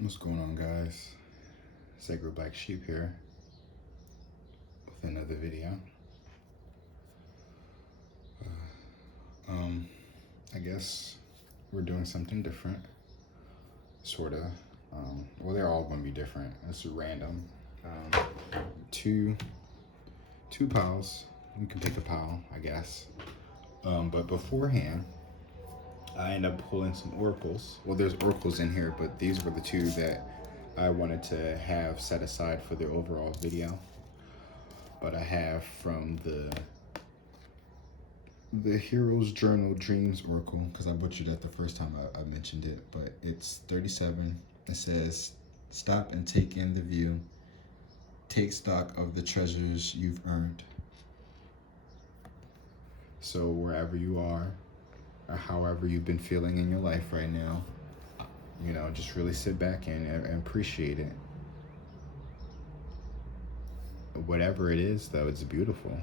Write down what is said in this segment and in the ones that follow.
What's going on, guys? Sacred Black Sheep here with another video. I guess we're doing something different, sorta. Well, they're all gonna be different. It's random. Um, two piles. You can pick a pile, I guess. But beforehand, I end up pulling some oracles. Well, there's oracles in here, but these were the two that I wanted to have set aside for the overall video. But I have from the Hero's Journal Dreams Oracle, because I butchered that the first time I mentioned it, but it's 37. It says, stop and take in the view. Take stock of the treasures you've earned. So wherever you are, or however you've been feeling in your life right now, just really sit back and appreciate it. Whatever it is, though, it's beautiful.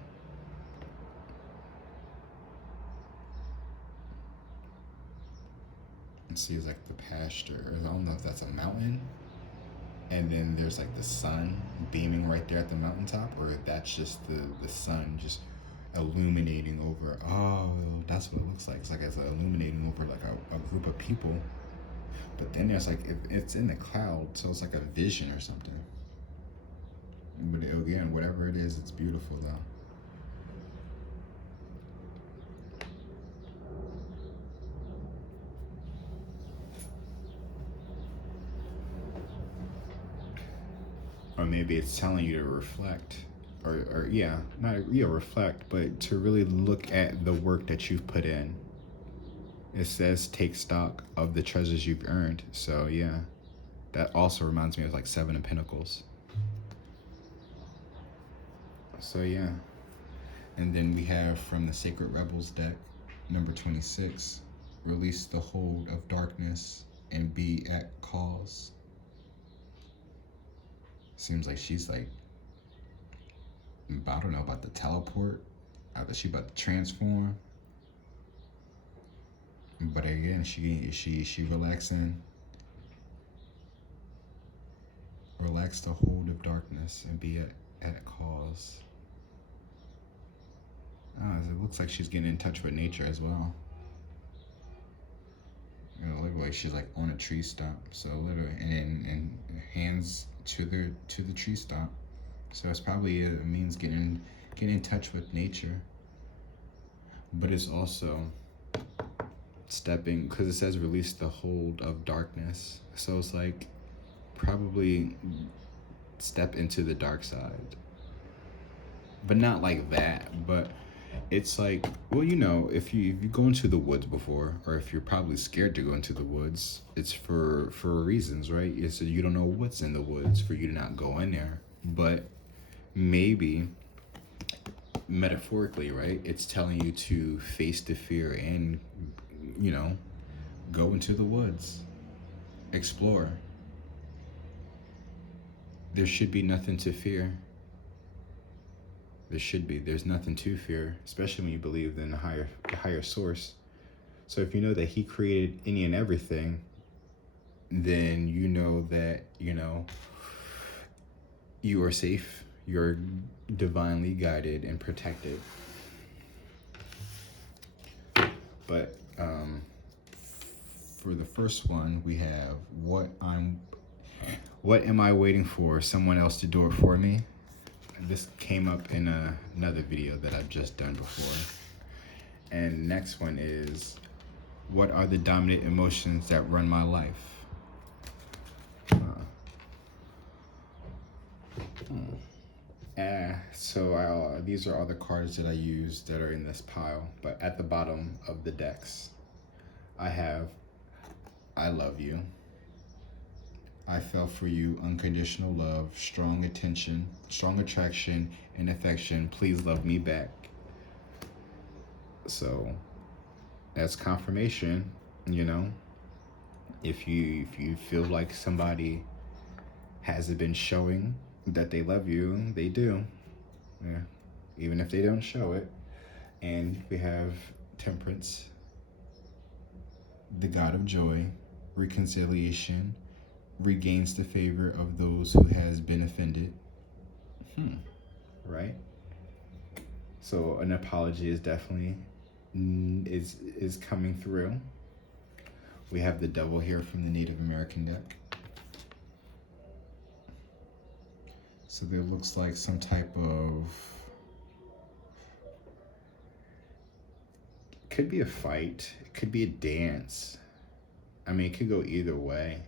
And see, it's like the pasture. I don't know if that's a mountain. And then there's like the sun beaming right there at the mountaintop, or if that's just the sun just illuminating over. Oh, that's what it looks like. It's like it's illuminating over like a group of people. But then there's like, it's in the cloud, so it's like a vision or something. But again, whatever it is, it's beautiful though. Or maybe it's telling you to reflect, or yeah, not reflect, but to really look at the work that you've put in. It says take stock of the treasures you've earned. So yeah, that also reminds me of like Seven of Pentacles. So yeah. And then we have from the Sacred Rebels deck, number 26, release the hold of darkness and be at cause. Seems like she's like, I don't know, about to teleport. Either she about to transform. But again, she relaxing. Relax the hold of darkness and be at cause. It looks like she's getting in touch with nature as well. Look like she's like on a tree stump. So literally, and hands to the tree stump. So it's probably it means getting in touch with nature. But it's also stepping, because it says release the hold of darkness. So it's like probably step into the dark side. But not like that, but it's like, well, if you go into the woods before, or if you're probably scared to go into the woods, it's for reasons, right? It's you don't know what's in the woods for you to not go in there. But maybe metaphorically, right, it's telling you to face the fear and go into the woods, explore. There should be nothing to fear. There's nothing to fear, especially when you believe in the higher source. So if you know that he created any and everything, then you know that, you are safe, you're divinely guided and protected. But for the first one, we have what am I waiting for? Someone else to do it for me? This came up in another video that I've just done before. And next one is, what are the dominant emotions that run my life? So these are all the cards that I use that are in this pile. But at the bottom of the decks, I have, I love you. I fell for you, unconditional love, strong attention, strong attraction, and affection. Please love me back. So that's confirmation, If you feel like somebody hasn't been showing that they love you, they do. Yeah. Even if they don't show it. And we have Temperance, the God of joy, reconciliation, regains the favor of those who has been offended. Right? So an apology is definitely is coming through. We have the devil here from the Native American deck. So there looks like some type of, could be a fight, it could be a dance. I mean, it could go either way.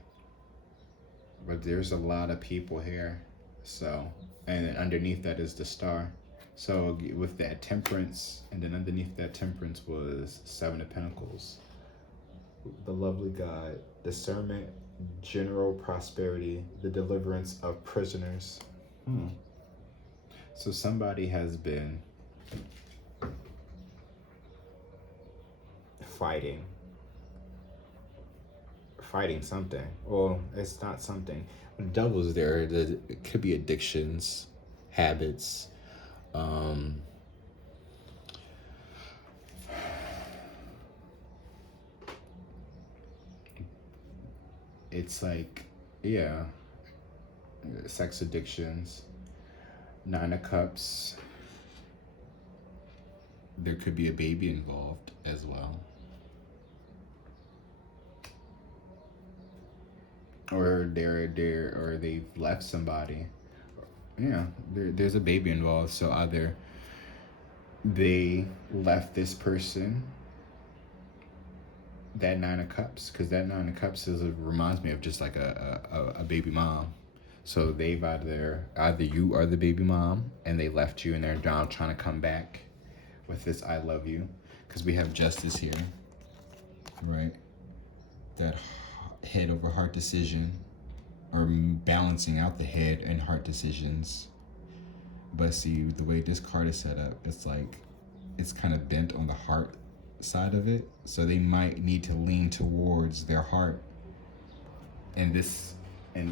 But there's a lot of people here. So, and then underneath that is the star. So with that temperance, and then underneath that temperance was Seven of Pentacles. The lovely God, discernment, general prosperity, the deliverance of prisoners. So somebody has been fighting something. Well, it's not something. The devil's there. It could be addictions, habits. It's like, yeah, sex addictions. Nine of Cups. There could be a baby involved as well. Or they've left somebody. Yeah, there's a baby involved. So either they left this person, that Nine of Cups, because that Nine of Cups reminds me of just like a baby mom. So they've either you are the baby mom and they left you and they're now trying to come back with this I love you, because we have Justice here, right? That head over heart decision, or balancing out the head and heart decisions. But see, the way this card is set up, it's like it's kind of bent on the heart side of it, so they might need to lean towards their heart in this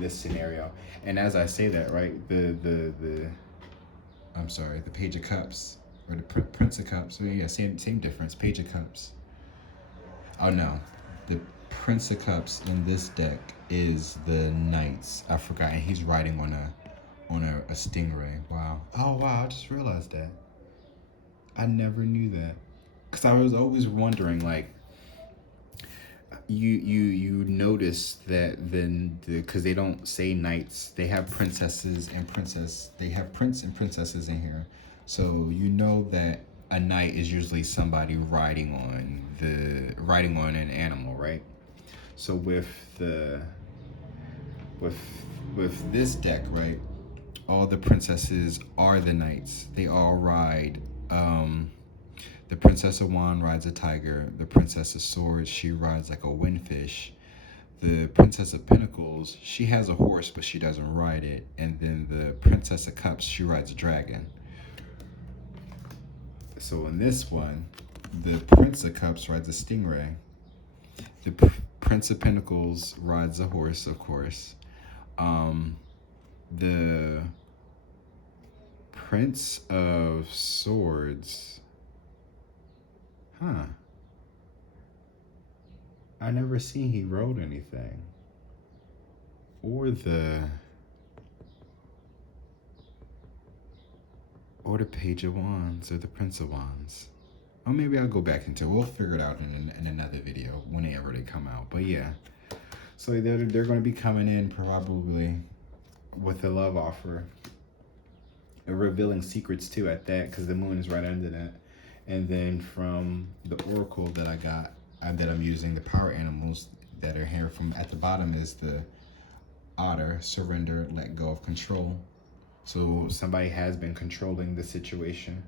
scenario. And as I say that, right, the Page of Cups, or the Prince of Cups. Yeah, same difference. Page of Cups. Oh no, the Prince of Cups in this deck is the Knights. I forgot, and he's riding on a stingray. Wow. Oh wow, I just realized that. I never knew that, because I was always wondering, like, you notice that then because they don't say knights, they have princesses and they have prince and princesses in here, so you know that a knight is usually somebody riding on an animal, right? So with this deck, right, all the princesses are the knights. They all ride. The Princess of Wands rides a tiger. The Princess of Swords, she rides like a windfish. The Princess of Pentacles, she has a horse, but she doesn't ride it. And then the Princess of Cups, she rides a dragon. So in this one, the Prince of Cups rides a stingray. The Prince of Pentacles rides a horse, of course. The Prince of Swords, I never seen he rode anything. Or the Page of Wands, or the Prince of Wands. Or maybe I'll go back into it. We'll figure it out in another video whenever they come out. But yeah, so they're going to be coming in probably with a love offer, revealing secrets too at that, because the moon is right under that. And then from the oracle that I got, that I'm using, the power animals that are here, from at the bottom is the otter, surrender, let go of control. So somebody has been controlling the situation,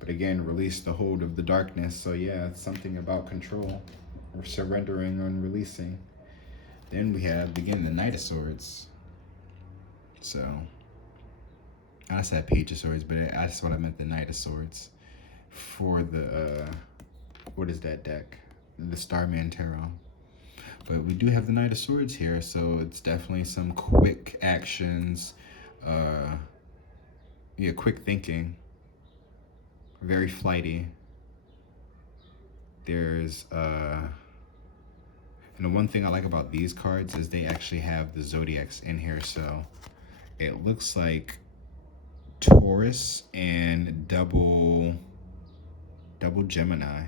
but again, release the hold of the darkness. So yeah, it's something about control, or surrendering and releasing. Then we have, again, the Knight of Swords. So I said Page of Swords, but that's what I meant, the Knight of Swords, for the what is that deck? The Starman Tarot. But we do have the Knight of Swords here, so it's definitely some quick actions, quick thinking, very flighty. There's And the one thing I like about these cards is they actually have the zodiacs in here. So it looks like Taurus and double Gemini.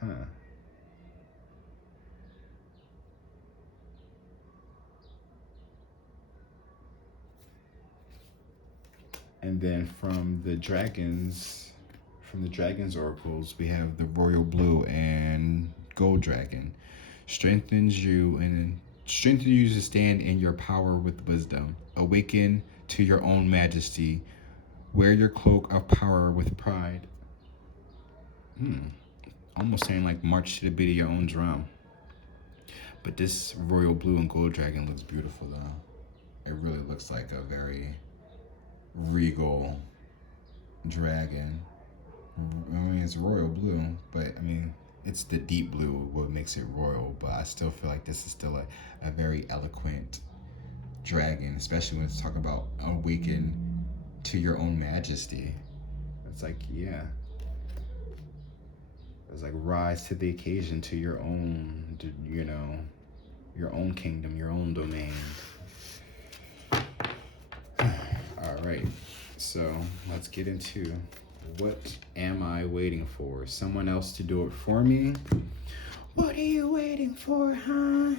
Huh. And then from the dragons oracles, we have the royal blue and gold dragon. Strengthens you to stand in your power with wisdom. Awaken to your own majesty. Wear your cloak of power with pride. Almost saying like march to the beat of your own drum. But this royal blue and gold dragon looks beautiful though. It really looks like a very regal dragon. I mean, it's royal blue, but I mean, it's the deep blue what makes it royal. But I still feel like this is still a very eloquent dragon, especially when it's talking about awaken to your own majesty. It's like, yeah. It's like rise to the occasion to your own, you know, your own kingdom, your own domain. All right, so let's get into what am I waiting for? Someone else to do it for me? What are you waiting for, huh?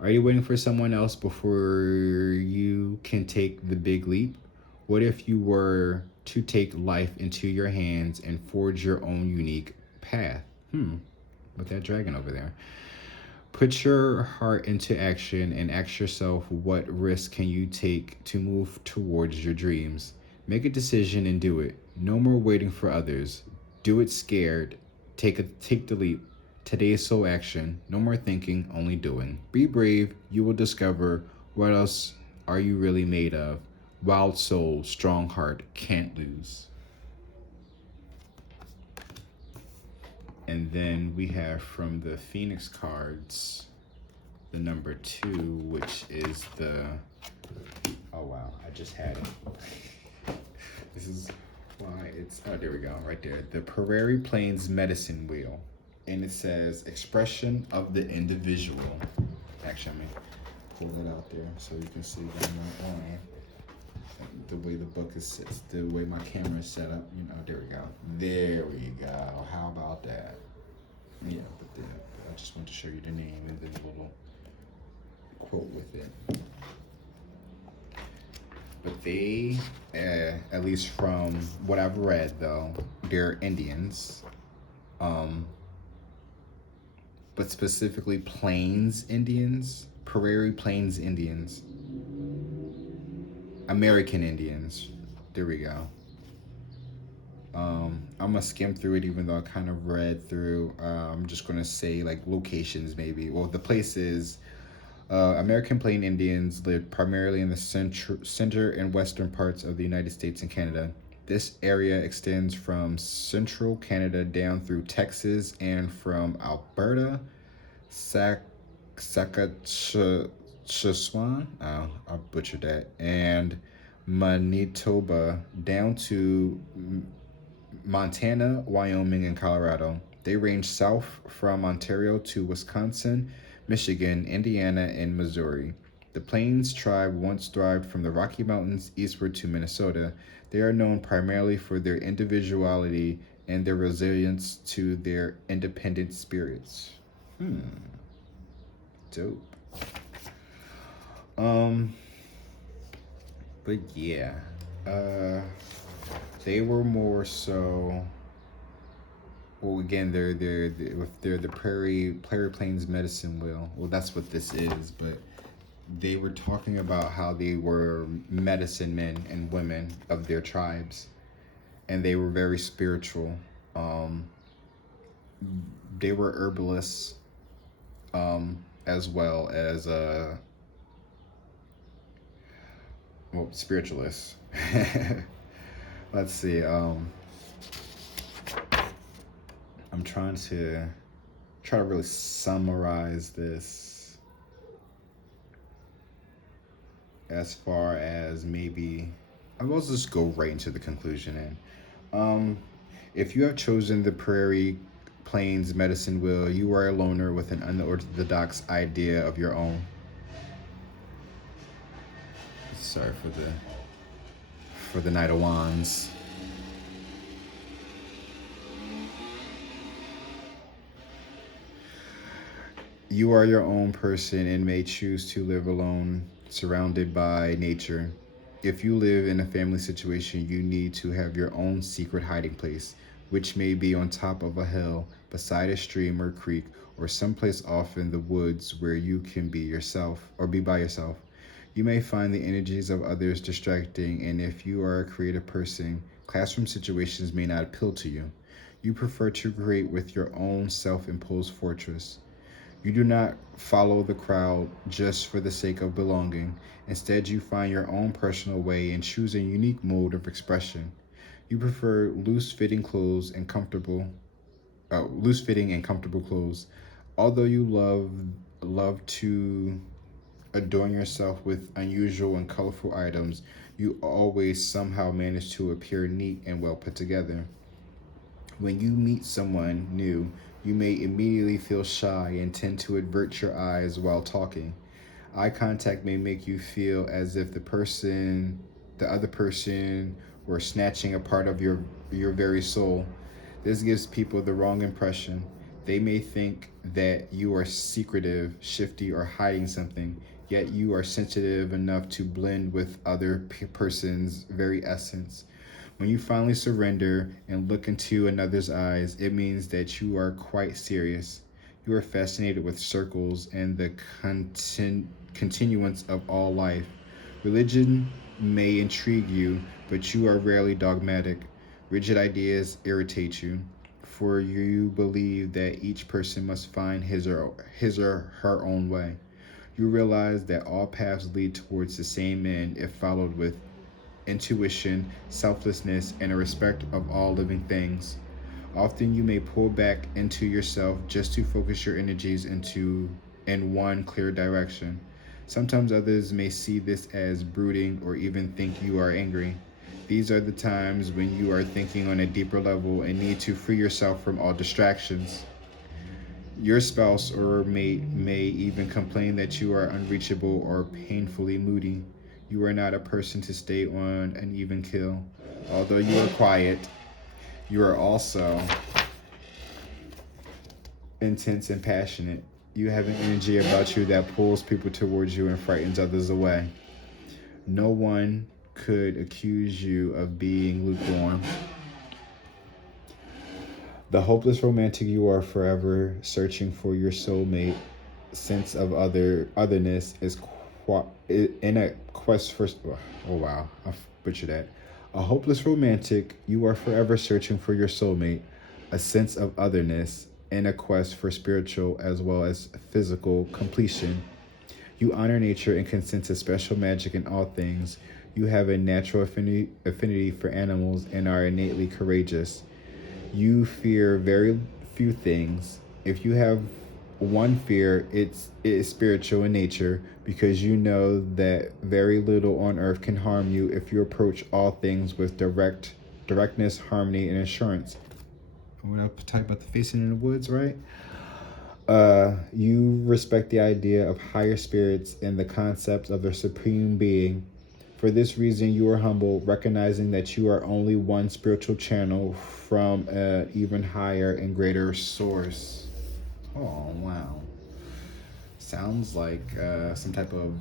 Are you waiting for someone else before you can take the big leap? What if you were to take life into your hands and forge your own unique path? With that dragon over there. Put your heart into action and ask yourself, what risk can you take to move towards your dreams? Make a decision and do it. No more waiting for others. Do it scared. Take the leap. Today is so action. No more thinking, only doing. Be brave. You will discover what else are you really made of. Wild soul, strong heart, can't lose. And then we have from the Phoenix cards, the number 2, which is the, oh wow, I just had it. This is why it's, oh, there we go, right there. The Prairie Plains Medicine Wheel. And it says, expression of the individual. Actually, let me pull it out there so you can see that I'm on the way the book is set, the way my camera is set up, you know, there we go. There we go. How about that? Yeah, but then I just want to show you the name and then a little quote with it. But they, at least from what I've read though, they're Indians. But specifically Plains Indians, Prairie Plains Indians. American Indians. There we go. I'm gonna skim through it, even though I kind of read through. I'm just gonna say like locations, maybe. Well, the places. American Plain Indians lived primarily in the center and western parts of the United States and Canada. This area extends from central Canada down through Texas and from Alberta, Saskatchewan, oh, I butchered that, and Manitoba down to Montana, Wyoming, and Colorado. They range south from Ontario to Wisconsin, Michigan, Indiana, and Missouri. The Plains tribe once thrived from the Rocky Mountains eastward to Minnesota. They are known primarily for their individuality and their resilience to their independent spirits. Dope. But yeah, they were more so. Well, again, they're the Prairie Plains Medicine Wheel. Well, that's what this is. But they were talking about how they were medicine men and women of their tribes, and they were very spiritual. They were herbalists, as well as spiritualists. Let's see. I'm trying to really summarize this as far as maybe I'll just go right into the conclusion. And If you have chosen the prairie plains medicine wheel, you are a loner with an unorthodox idea of your own. Sorry for the Knight of Wands. You are your own person and may choose to live alone, surrounded by nature. If you live in a family situation, you need to have your own secret hiding place, which may be on top of a hill, beside a stream or creek, or someplace off in the woods where you can be yourself or be by yourself. You may find the energies of others distracting, and if you are a creative person, classroom situations may not appeal to you. You prefer to create with your own self-imposed fortress. You do not follow the crowd just for the sake of belonging. Instead, you find your own personal way and choose a unique mode of expression. You prefer loose-fitting and comfortable clothes. Although you love to adorn yourself with unusual and colorful items, you always somehow manage to appear neat and well put together. When you meet someone new, you may immediately feel shy and tend to avert your eyes while talking. Eye contact may make you feel as if the other person, were snatching a part of your very soul. This gives people the wrong impression. They may think that you are secretive, shifty, or hiding something, yet you are sensitive enough to blend with other person's very essence. When you finally surrender and look into another's eyes, it means that you are quite serious. You are fascinated with circles and the continuance of all life. Religion may intrigue you, but you are rarely dogmatic. Rigid ideas irritate you, for you believe that each person must find his or her own way. You realize that all paths lead towards the same end if followed with intuition, selflessness, and a respect of all living things. Often you may pull back into yourself just to focus your energies in one clear direction. Sometimes others may see this as brooding or even think you are angry. These are the times when you are thinking on a deeper level and need to free yourself from all distractions. Your spouse or mate may even complain that you are unreachable or painfully moody. You are not a person to stay on an even keel. Although you are quiet, you are also intense and passionate. You have an energy about you that pulls people towards you and frightens others away. No one could accuse you of being lukewarm. The hopeless romantic, you are forever searching for your soulmate. Sense of otherness is in a quest for. Oh wow, I butchered that. A hopeless romantic, you are forever searching for your soulmate. A sense of otherness in a quest for spiritual as well as physical completion. You honor nature and can sense a special magic in all things. You have a natural affinity for animals and are innately courageous. You fear very few things. If you have one fear, it is spiritual in nature, because you know that very little on earth can harm you if you approach all things with directness, harmony, and assurance. What I type about the facing in the woods, right? You respect the idea of higher spirits and the concept of a supreme being. For this reason, you are humble, recognizing that you are only one spiritual channel from an even higher and greater source. Oh, wow. Sounds like some type of,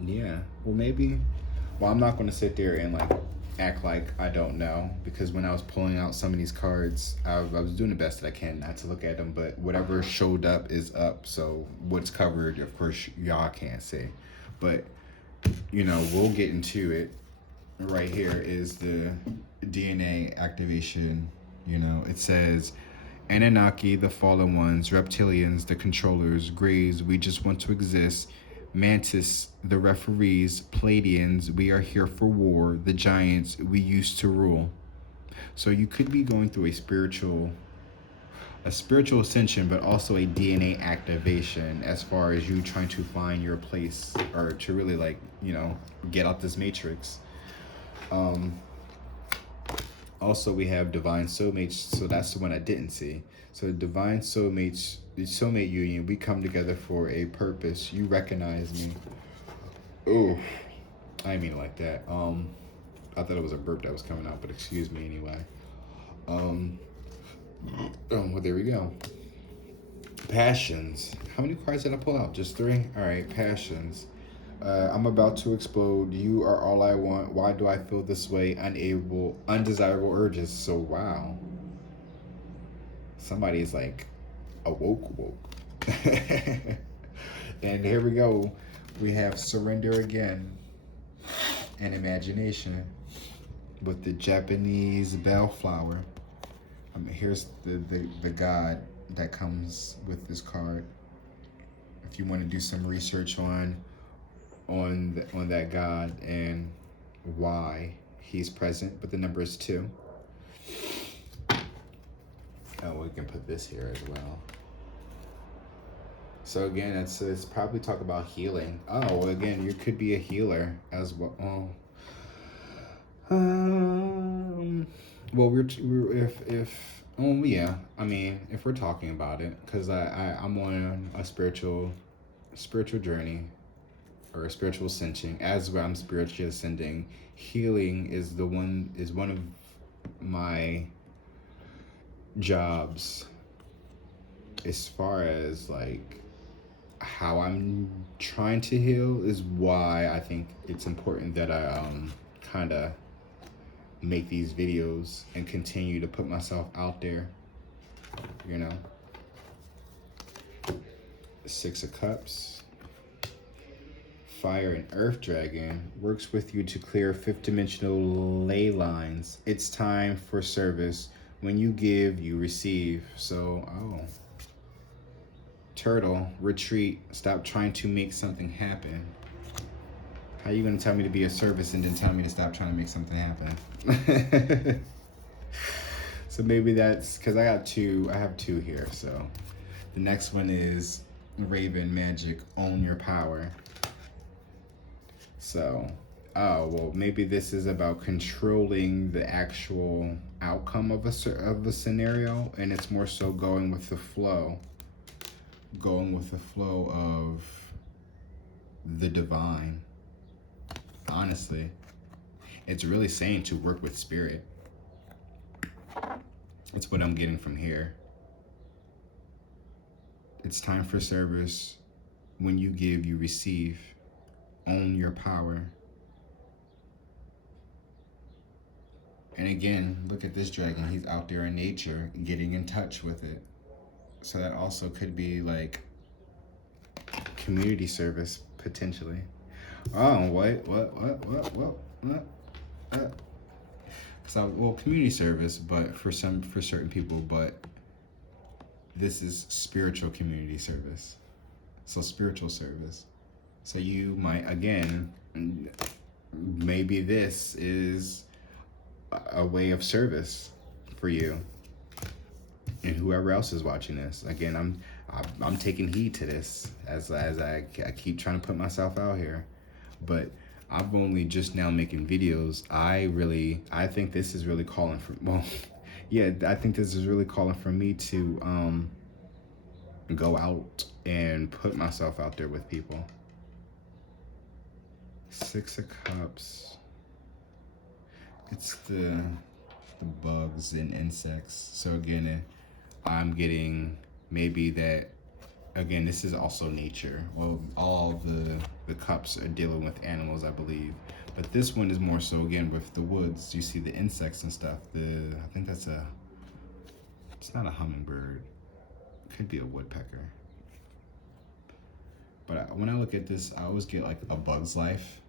yeah. Well, maybe. Well, I'm not going to sit there and like act like I don't know, because when I was pulling out some of these cards, I was doing the best that I can not to look at them, but whatever showed up is up. So what's covered, of course, y'all can't see. But, we'll get into it. Right here is the DNA activation. It says, Anunnaki, the fallen ones, reptilians, the controllers, Greys, we just want to exist, Mantis, the referees, Pleiadians, we are here for war, the giants, we used to rule. So you could be going through a spiritual ascension, but also a DNA activation as far as you trying to find your place, or to really get out this matrix. Um, Also, we have divine soulmates, so that's the one I didn't see. So divine soulmates, the soulmate union, we come together for a purpose. You recognize me. Oh, I didn't mean it like that. I thought it was a burp that was coming out, but excuse me anyway. Um, well, there we go. Passions. How many cards did I pull out? Just 3? All right, passions. I'm about to explode. You are all I want. Why do I feel this way? Unable, undesirable urges. So wow. Somebody's like awoke. And here we go. We have surrender again and imagination with the Japanese bellflower. Here's the god that comes with this card. If you want to do some research on that god and why he's present, but the number is 2. Oh, we can put this here as well. So again, it's probably talk about healing. Oh, well, again, you could be a healer as well. Oh. Well, yeah. I mean, if we're talking about it, because I'm on a spiritual journey or a spiritual ascension. As I'm spiritually ascending, healing is one of my jobs as far as like how I'm trying to heal is why I think it's important that I kind of make these videos and continue to put myself out there, you know. 6 of Cups. Fire and Earth Dragon works with you to clear 5th dimensional ley lines. It's time for service. When you give, you receive. So, Turtle, retreat. Stop trying to make something happen. How are you going to tell me to be of service and then tell me to stop trying to make something happen? So maybe that's because I have 2 here. So the next one is Raven Magic, own your power. So, well, maybe this is about controlling the actual outcome of a scenario, and it's more so going with the flow of the divine. Honestly, it's really saying to work with spirit. That's what I'm getting from here. It's time for service. When you give, you receive. Own your power. And again, look at this dragon. He's out there in nature, getting in touch with it. So that also could be like community service, potentially. Oh, what? So, well, community service, but for certain people, but this is spiritual community service. So spiritual service. So you might, again, maybe this is a way of service for you and whoever else is watching this. Again, I'm taking heed to this as I keep trying to put myself out here, but I'm only just now making videos. I think this is really calling for, well, yeah, I think this is really calling for me to go out and put myself out there with people. 6 of Cups. It's the bugs and insects. So again, I'm getting maybe that, again, this is also nature. Well, all the cups are dealing with animals, I believe. But this one is more so, again, with the woods. You see the insects and stuff. I think that's it's not a hummingbird. It could be a woodpecker. But when I look at this, I always get like a bug's life.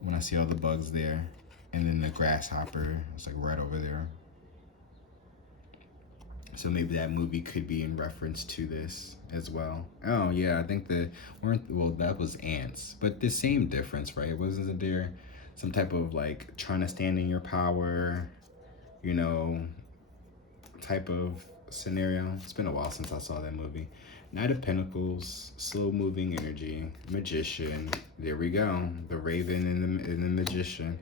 When I see all the bugs there. And then the grasshopper, it's like right over there. So maybe that movie could be in reference to this as well. Oh yeah, I think that was ants, but the same difference, right? Wasn't there some type of like trying to stand in your power, you know, type of scenario? It's been a while since I saw that movie. Knight of Pentacles, slow moving energy, Magician. There we go. The Raven and the Magician.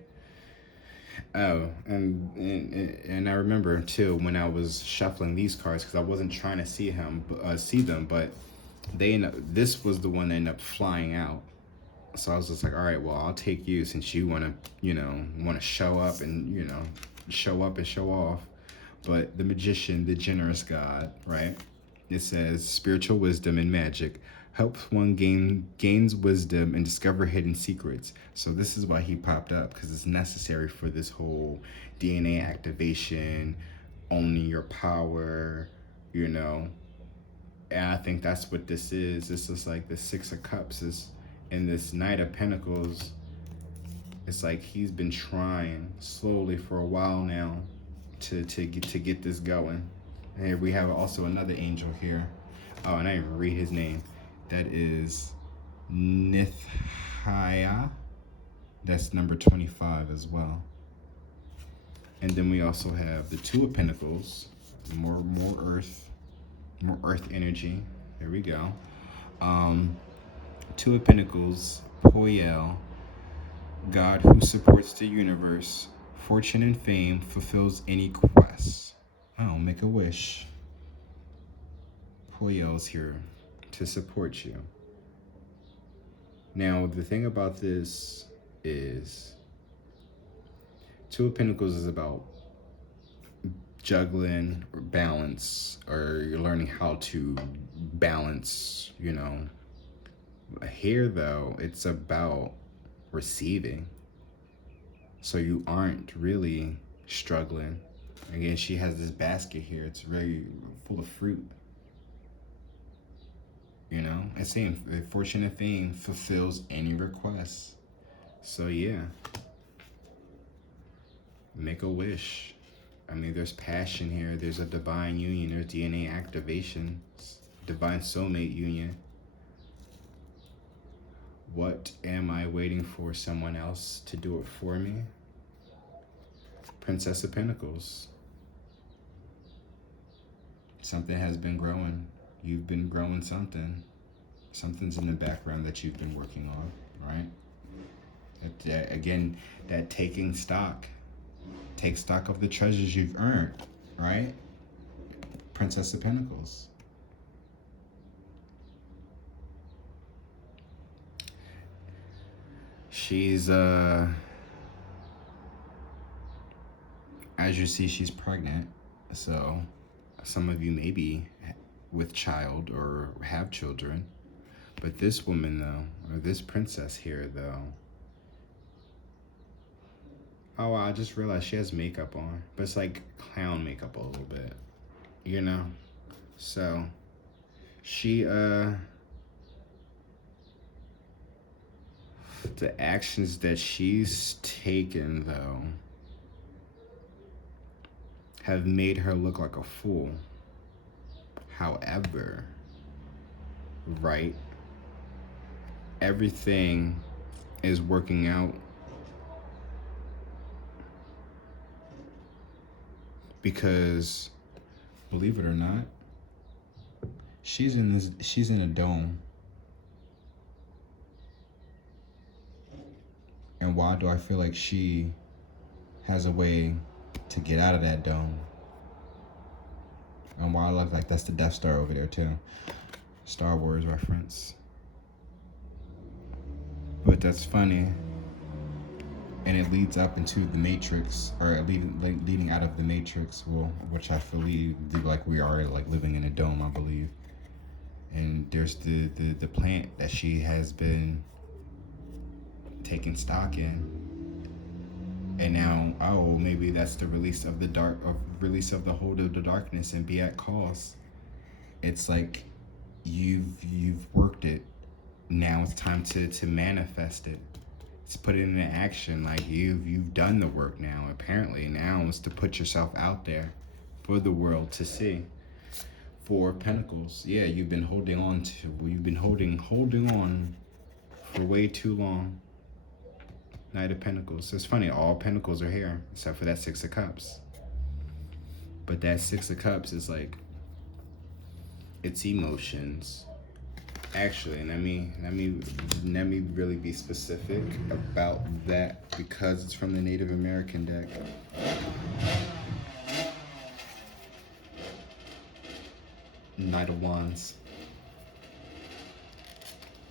Oh, and I remember too when I was shuffling these cards because I wasn't trying to see them, but this was the one that ended up flying out. So I was just like, all right, well, I'll take you since you want to, want to show up and show up and show off. But the magician, the generous God, right? It says spiritual wisdom and magic helps one gains wisdom and discover hidden secrets. So this is why he popped up, because it's necessary for this whole DNA activation, owning your power, you know. And I think that's what this is. This is like the Six of Cups is in this Knight of Pentacles. It's like he's been trying slowly for a while now to get this going. And here we have also another angel here. Oh, and I didn't read his name. That is Nithaya. That's number 25 as well. And then we also have the Two of Pentacles, more earth energy. There we go. Two of Pentacles, Poiel, God who supports the universe, fortune and fame, fulfills any quest. Oh, make a wish. Poiel's here to support you. Now, the thing about this is Two of Pentacles is about juggling or balance, or you're learning how to balance, Here, though, it's about receiving. So you aren't really struggling. Again, she has this basket here. It's very full of fruit. It's saying fortune and fame fulfills any request. So yeah, make a wish. I mean, there's passion here. There's a divine union. There's DNA activation. Divine soulmate union. What am I waiting for someone else to do it for me? Princess of Pentacles. Something has been growing. You've been growing something. Something's in the background that you've been working on, right? Again, that taking stock. Take stock of the treasures you've earned, right? Princess of Pentacles. She's, as you see, she's pregnant. So some of you may be with child or have children. But this woman, though, or this princess here, though, oh, I just realized she has makeup on, but it's like clown makeup a little bit, So she, the actions that she's taken, though, have made her look like a fool. However, right, everything is working out because, believe it or not, she's in a dome. And why do I feel like she has a way to get out of that dome? And why I look like that's the Death Star over there too. Star Wars reference. But that's funny. And it leads up into the Matrix, or leading out of the Matrix, well, which I believe, like we are like living in a dome, I believe. And there's the plant that she has been taking stock in. And now, oh, maybe that's the release of the hold of the darkness and be at cause. It's like you've worked it. Now it's time to manifest it. To put it into action. Like you've done the work now. Apparently now is to put yourself out there for the world to see. Four of Pentacles. Yeah, you've been holding on for way too long. Knight of Pentacles. So it's funny, all Pentacles are here except for that Six of Cups. But that Six of Cups is like, it's emotions. Actually, let me really be specific about that because it's from the Native American deck. Knight of Wands.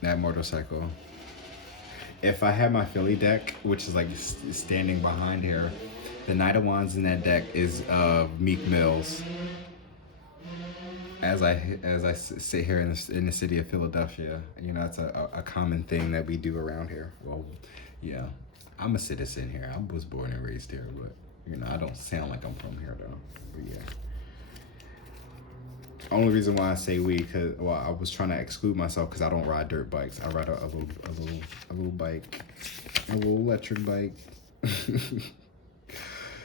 That motorcycle. If I had my Philly deck, which is like standing behind here, the Knight of Wands in that deck is Meek Mills. As I sit here in the city of Philadelphia, you know, it's a common thing that we do around here. Well, yeah, I'm a citizen here. I was born and raised here, but you know, I don't sound like I'm from here though. But yeah. Only reason why I say we, cause well, I was trying to exclude myself because I don't ride dirt bikes. I ride a little bike, a little electric bike.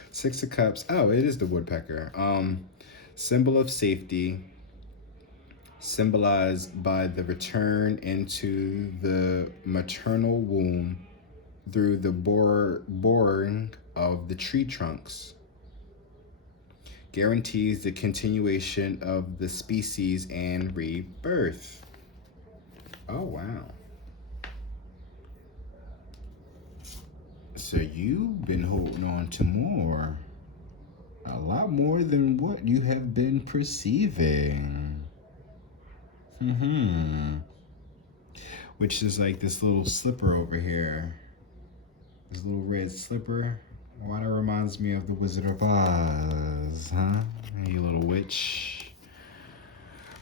Six of Cups. Oh, it is the woodpecker. Symbol of safety, symbolized by the return into the maternal womb through the boring of the tree trunks. Guarantees the continuation of the species and rebirth. Oh, wow. So you've been holding on to more. A lot more than what you have been perceiving. Which is like this little slipper over here. This little red slipper. Why that reminds me of the Wizard of Oz, huh? You little witch.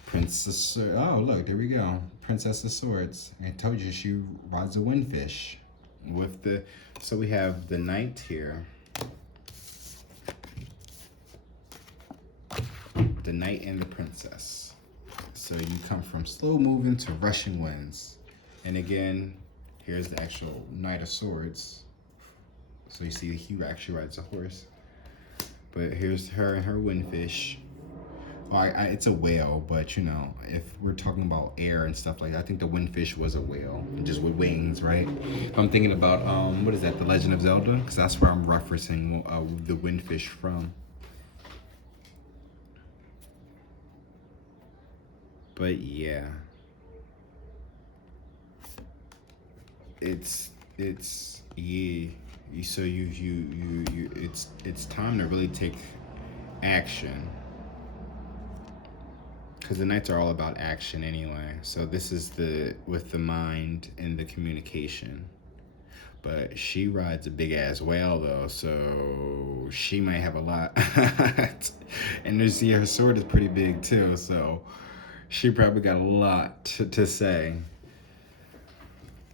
Princess. Oh, look, there we go. Princess of Swords. I told you she rides a windfish. With the, so we have the knight here. The knight and the princess. So you come from slow moving to rushing winds. And again, here's the actual Knight of Swords. So you see he actually rides a horse. But here's her and her windfish. Well, it's a whale, but you know, if we're talking about air and stuff like that, I think the windfish was a whale, just with wings, right? I'm thinking about, what is that, The Legend of Zelda? Because that's where I'm referencing the windfish from. But yeah. It's yeah. So it's time to really take action, because the nights are all about action anyway. So this is with the mind and the communication. But she rides a big ass whale though, so she might have a lot. And you see her sword is pretty big too, so she probably got a lot to say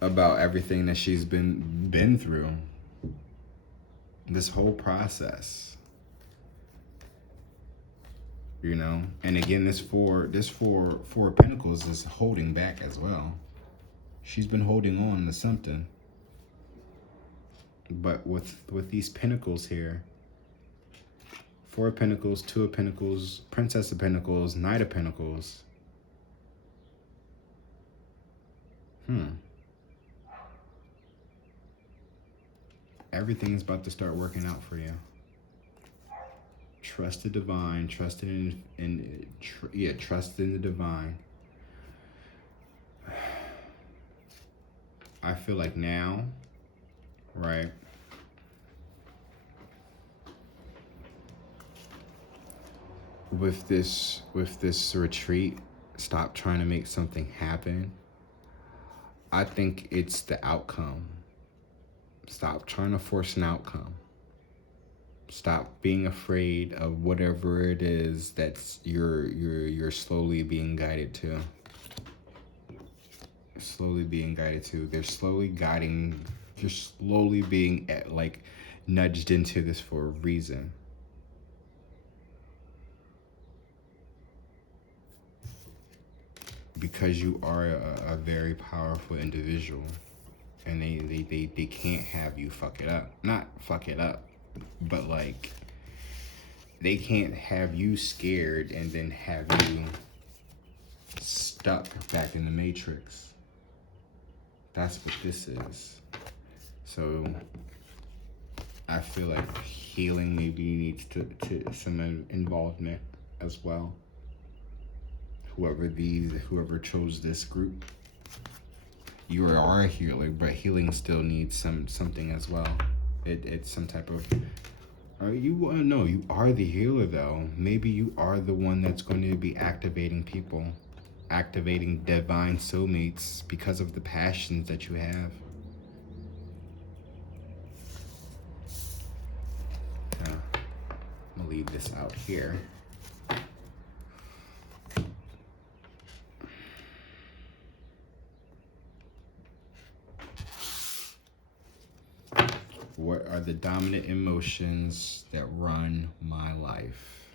about everything that she's been through. This whole process. You know? And again, this four of Pentacles is holding back as well. She's been holding on to something. But with these Pentacles here, Four of Pentacles, Two of Pentacles, Princess of Pentacles, Knight of Pentacles. Everything's about to start working out for you. Trust the divine. Trust in trust in the divine. I feel like now, right? With this retreat, stop trying to make something happen. I think it's the outcome. Stop trying to force an outcome. Stop being afraid of whatever it is that's you're slowly being guided to. Slowly being guided to. They're slowly guiding. You're slowly being like nudged into this for a reason. Because you are a very powerful individual. And they can't have you fuck it up. Not fuck it up, but like, they can't have you scared and then have you stuck back in the Matrix. That's what this is. So I feel like healing maybe needs to some involvement as well. whoever chose this group. You are a healer, but healing still needs something as well. It's some type of. No, you are the healer though. Maybe you are the one that's going to be activating people, activating divine soulmates because of the passions that you have. I'm gonna leave this out here. What are the dominant emotions that run my life?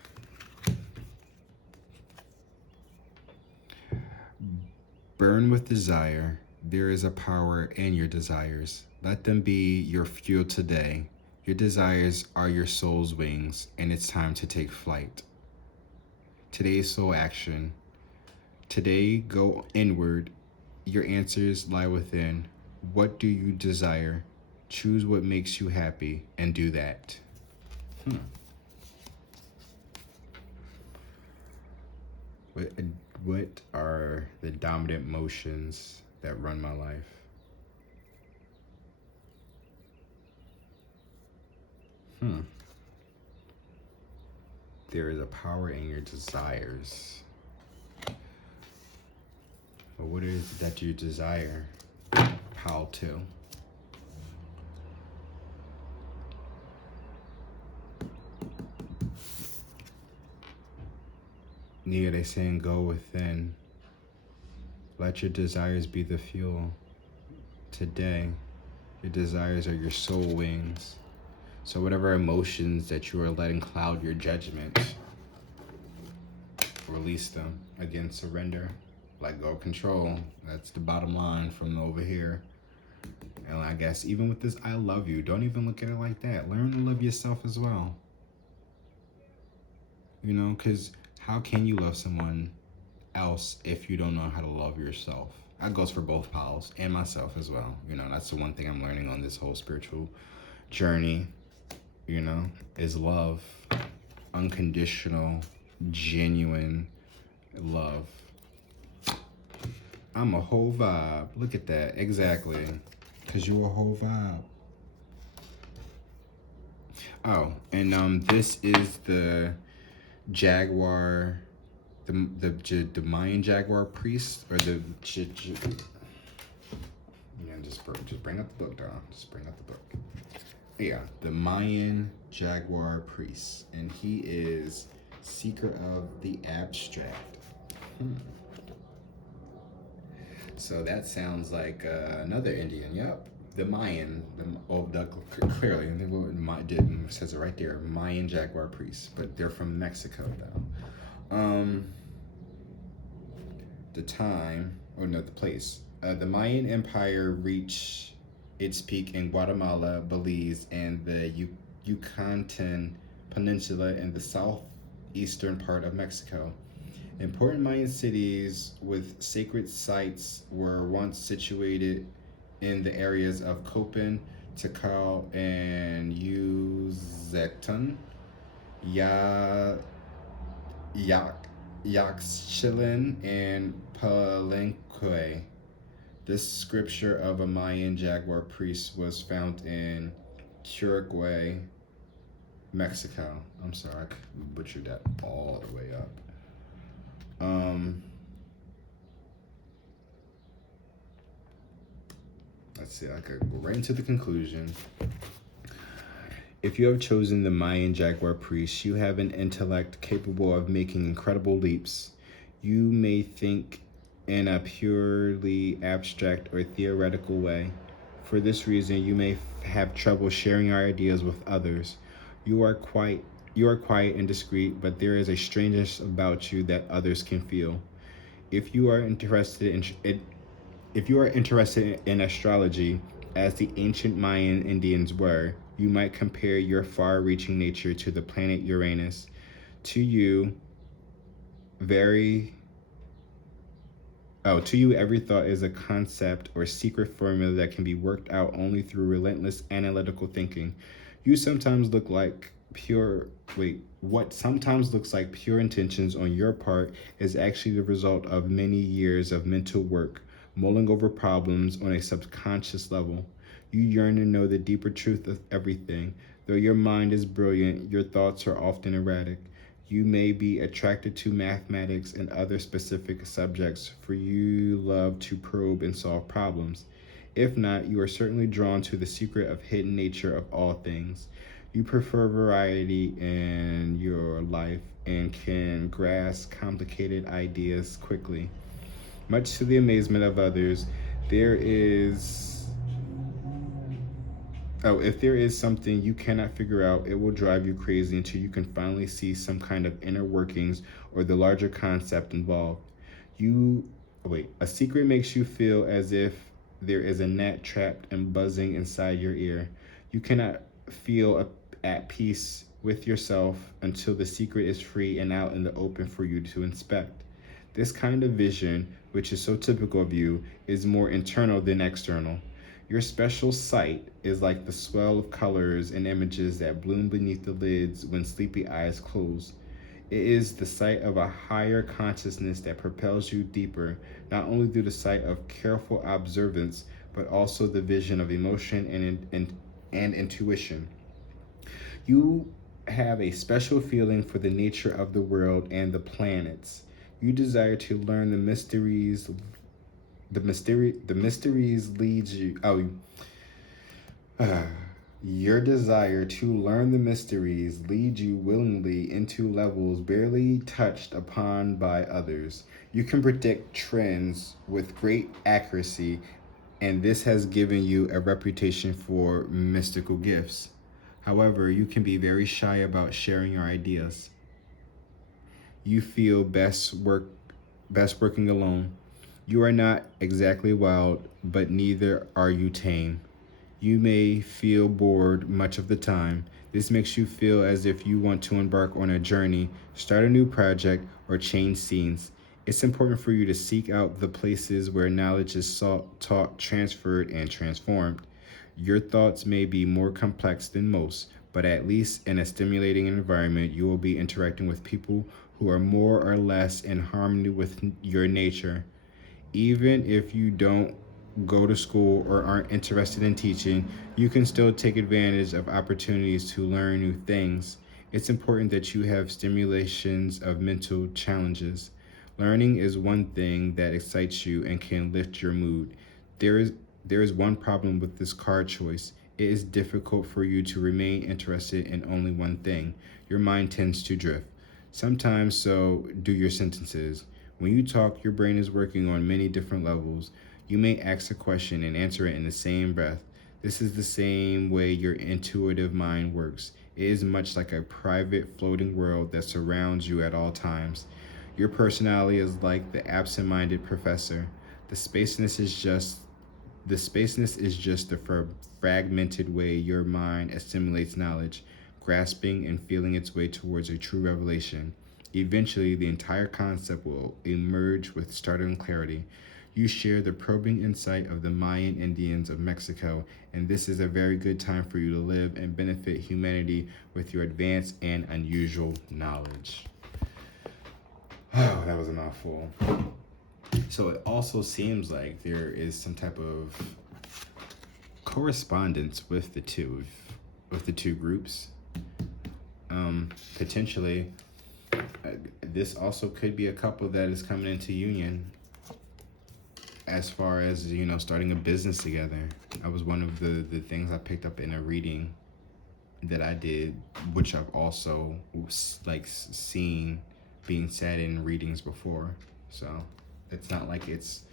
Burn with desire. There is a power in your desires. Let them be your fuel today. Your desires are your soul's wings, and it's time to take flight. Today's soul action. Today, go inward. Your answers lie within. What do you desire? Choose what makes you happy and do that. What are the dominant emotions that run my life? There is a power in your desires. But what is it that you desire? How to? Nia, they saying go within. Let your desires be the fuel. Today, your desires are your soul wings. So whatever emotions that you are letting cloud your judgment, release them. Again, surrender. Let go of control. That's the bottom line from over here. And I guess even with this I love you, don't even look at it like that. Learn to love yourself as well. You know, because how can you love someone else if you don't know how to love yourself? That goes for both pals and myself as well. You know, that's the one thing I'm learning on this whole spiritual journey, you know, is love. Unconditional, genuine love. I'm a whole vibe. Look at that. Exactly. Because you're a whole vibe. Oh, and this is the Jaguar, the Mayan Jaguar priest, or the just bring up the book, dog. Just bring up the book. Yeah, the Mayan Jaguar priest, and he is seeker of the abstract. So that sounds like another Indian. Yep, the Mayan. Clearly, it says it right there. Mayan Jaguar priest, but they're from Mexico though. The place. The Mayan Empire reached its peak in Guatemala, Belize, and the Yucatan Peninsula in the southeastern part of Mexico. Important Mayan cities with sacred sites were once situated in the areas of Copan, Tikal, and Yucatan, Yaxchilan, and Palenque. This scripture of a Mayan Jaguar priest was found in Uruguay, Mexico. I'm sorry, I butchered that all the way up. Let's see, I could go right into the conclusion. If you have chosen the Mayan Jaguar priest, you have an intellect capable of making incredible leaps. You may think in a purely abstract or theoretical way. For this reason, you may have trouble sharing your ideas with others. You are quiet and discreet, but there is a strangeness about you that others can feel. If you are interested in astrology, as the ancient Mayan Indians were, you might compare your far-reaching nature to the planet Uranus. To you, every thought is a concept or secret formula that can be worked out only through relentless analytical thinking. You sometimes look like pure what sometimes looks like pure intentions on your part is actually the result of many years of mental work, mulling over problems on a subconscious level. You yearn to know the deeper truth of everything. Though your mind is brilliant, your thoughts are often erratic. You may be attracted to mathematics and other specific subjects, for you love to probe and solve problems. If not, you are certainly drawn to the secret of hidden nature of all things. You prefer variety in your life and can grasp complicated ideas quickly. Much to the amazement of others, there is if there is something you cannot figure out, it will drive you crazy until you can finally see some kind of inner workings or the larger concept involved. You a secret makes you feel as if there is a gnat trapped and buzzing inside your ear. You cannot feel at peace with yourself until the secret is free and out in the open for you to inspect. This kind of vision, which is so typical of you, is more internal than external. Your special sight is like the swell of colors and images that bloom beneath the lids when sleepy eyes close. It is the sight of a higher consciousness that propels you deeper, not only through the sight of careful observance, but also the vision of emotion and intuition. You have a special feeling for the nature of the world and the planets. You desire to learn the mysteries leads you your desire to learn the mysteries leads you willingly into levels barely touched upon by others. You can predict trends with great accuracy, and this has given you a reputation for mystical gifts. However, you can be very shy about sharing your ideas. You feel best working alone. You are not exactly wild, but neither are you tame. You may feel bored much of the time. This makes you feel as if you want to embark on a journey, start a new project, or change scenes. It's important for you to seek out the places where knowledge is sought, taught, transferred, and transformed. Your thoughts may be more complex than most, but at least in a stimulating environment, you will be interacting with people who are more or less in harmony with your nature. Even if you don't go to school or aren't interested in teaching, you can still take advantage of opportunities to learn new things. It's important that you have stimulations of mental challenges. Learning is one thing that excites you and can lift your mood. There is there is one problem with this card choice. It is difficult for you to remain interested in only one thing. Your mind tends to drift. Sometimes so do your sentences. When you talk, your brain is working on many different levels. You may ask a question and answer it in the same breath. This is the same way your intuitive mind works. It is much like a private floating world that surrounds you at all times. Your personality is like the absent-minded professor. The spaceness is just the fragmented way your mind assimilates knowledge, grasping and feeling its way towards a true revelation. Eventually, the entire concept will emerge with startling clarity. You share the probing insight of the Mayan Indians of Mexico, and this is a very good time for you to live and benefit humanity with your advanced and unusual knowledge. Oh, that was a mouthful. So it also seems like there is some type of correspondence with the two groups. Potentially, this also could be a couple that is coming into union as far as, starting a business together. That was one of the things I picked up in a reading that I did, which I've also seen being said in readings before. So it's not like it's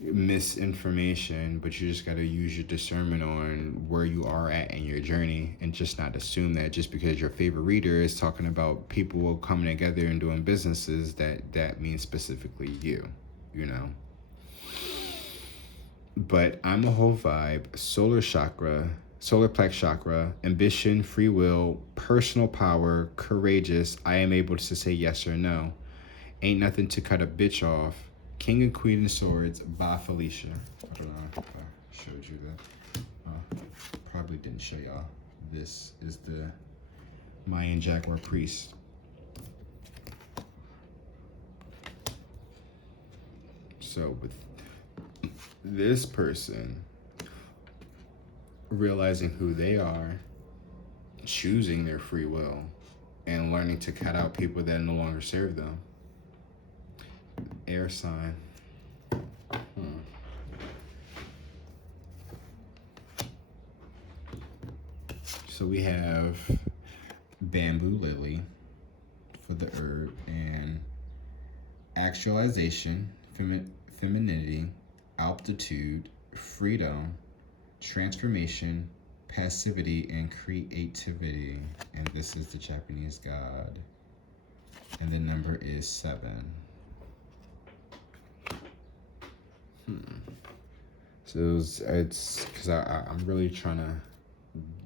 misinformation, but you just got to use your discernment on where you are at in your journey, and just not assume that just because your favorite reader is talking about people coming together and doing businesses, that means specifically you know. But I'm a whole vibe, solar plex chakra, ambition, free will, personal power, courageous, I am able to say yes or no. Ain't nothing to cut a bitch off. King and Queen of Swords by Felicia. I don't know if I showed you that. Probably didn't show y'all. This is the Mayan Jaguar Priest. So with this person realizing who they are, choosing their free will, and learning to cut out people that no longer serve them. Air sign. So we have bamboo lily for the herb, and actualization, femininity, altitude, freedom, transformation, passivity, and creativity. And this is the Japanese god. And the number is 7. So it's because I'm really trying to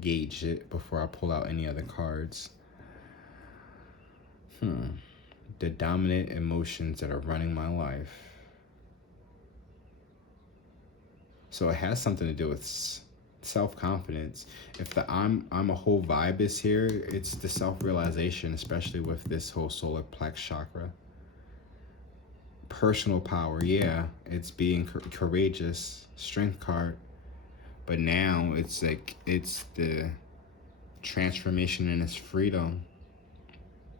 gauge it before I pull out any other cards. The dominant emotions that are running my life. So it has something to do with self-confidence. If the I'm a whole vibe is here, it's the self-realization, especially with this whole solar plex chakra. Personal power, yeah, it's being courageous, strength card. But now it's like, it's the transformation and its freedom.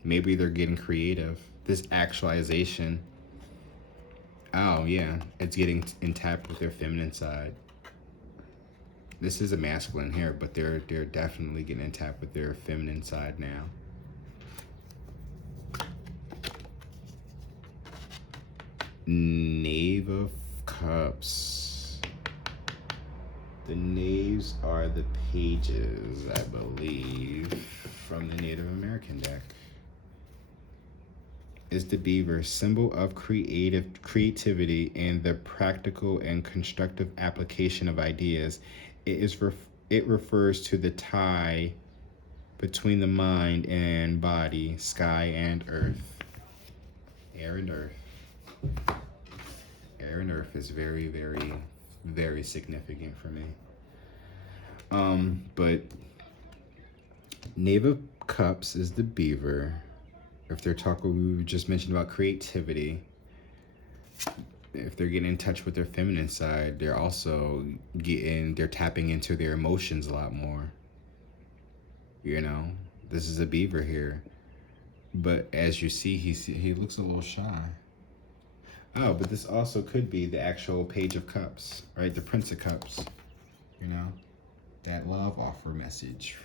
Maybe they're getting creative. This actualization, oh yeah, it's getting in tap with their feminine side. This is a masculine here, but they're definitely getting in tap with their feminine side now. Knave of Cups. The knaves are the pages, I believe, from the Native American deck. Is the beaver, symbol of creativity and the practical and constructive application of ideas. It refers to the tie between the mind and body, sky and earth. Air and earth. Air and earth is very, very, very significant for me. But Knave of Cups is the beaver. If they're talking, we just mentioned about creativity. If they're getting in touch with their feminine side, they're also they're tapping into their emotions a lot more. You know, this is a beaver here. But as you see, he looks a little shy. Oh, but this also could be the actual Page of Cups, right? The Prince of Cups, you know? That love offer message.